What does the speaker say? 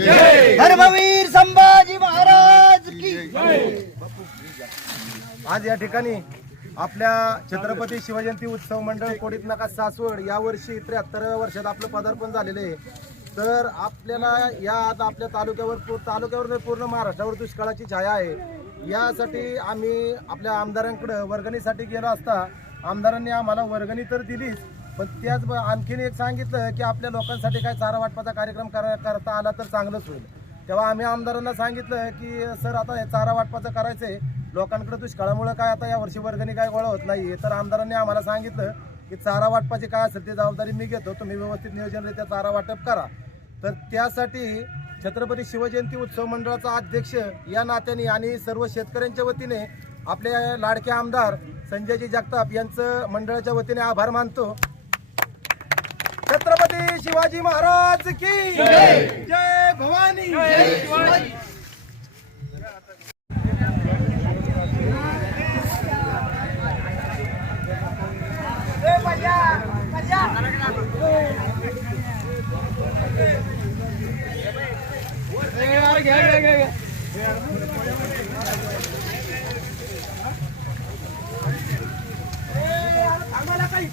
धर्मवीर संभाजी महाराज की आज या ठिकाणी आपल्या छत्रपती शिवजयंती उत्सव मंडळ कोडीत नका सासवड या वर्षी त्र्याहत्तराव्या वर्षात आपलं पदार्पण झालेलं आहे. तर आपल्याला या आता आपल्या तालुक्यावर तालुक्यावर पूर्ण महाराष्ट्रावर दुष्काळाची छाया आहे. यासाठी आम्ही आपल्या आमदारांकडे वर्गणीसाठी गेलो असता आमदारांनी आम्हाला वर्गणी तर दिलीच पण त्याच ब- आणखीन एक सांगितलं की आपल्या लोकांसाठी काय चारा वाटपाचा कार्यक्रम करा करता आला तर चांगलंच होईल. तेव्हा आम्ही आमदारांना सांगितलं की सर आता हे चारा वाटपाचं करायचंय. लोकांकडे दुष्काळामुळे काय आता या वर्षी वर्गणी काय गोळा होत नाही तर आमदारांनी आम्हाला सांगितलं की चारा वाटपाची काय असेल ती जबाबदारी मी घेतो. तुम्ही व्यवस्थित नियोजनरित्या चारा वाटप करा. तर त्यासाठी छत्रपती शिवजयंती उत्सव मंडळाचा अध्यक्ष या नात्याने आणि सर्व शेतकऱ्यांच्या वतीने आपले लाडके आमदार संजयजी जगताप यांचं मंडळाच्या वतीने आभार मानतो. छत्रपती शिवाजी महाराज की जय. भवानी. आम्हाला काही